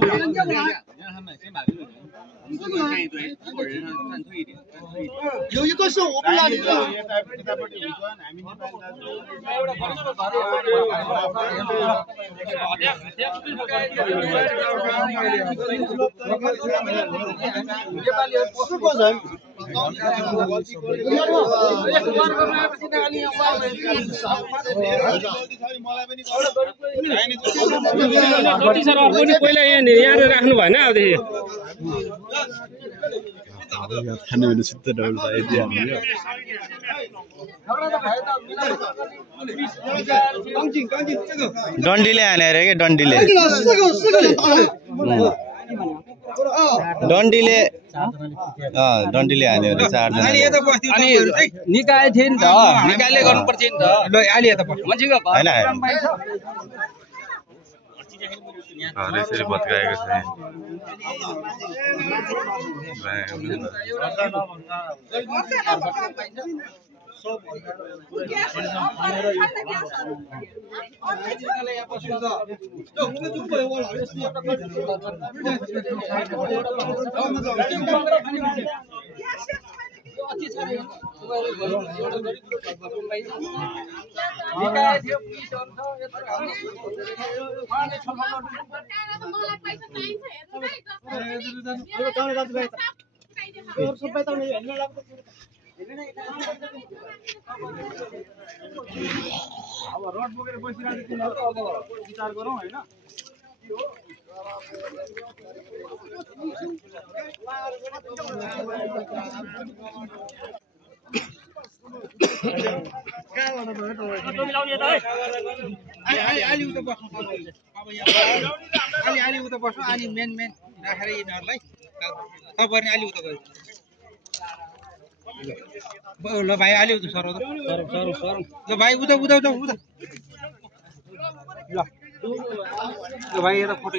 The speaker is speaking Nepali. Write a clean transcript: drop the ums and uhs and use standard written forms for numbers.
让他们先把这个人，我们这个干一堆，如果人上站退一点，站退一点。有一个是我不让你的。4个人。कति सर पनि पहिला यहाँ राख्नु भएन अबदेखि खाने भने सिद्ध डबल आइदियो हामीले डन्डीले हाने अरे के डन्डीले डन्डीले हान्यो अरे 4 जना अनि निकाय थिए नि त निकायले गर्नुपर्छ नि त ल अहिले यता बस्नु मान्छेको हैन यसरी बत्काएको छ अब रोड बोकेर बसिरहेको तिनीहरु अब विचार गरौँ हैन अलि उता बस्नु अब यहाँ अलि उता बस्नु अनि मेन राखेर यिनीहरुलाई तपाईहरु अलि उता गयो ल भाइ अलि उता सर ल भाइ उता ल भाइ यता फोटो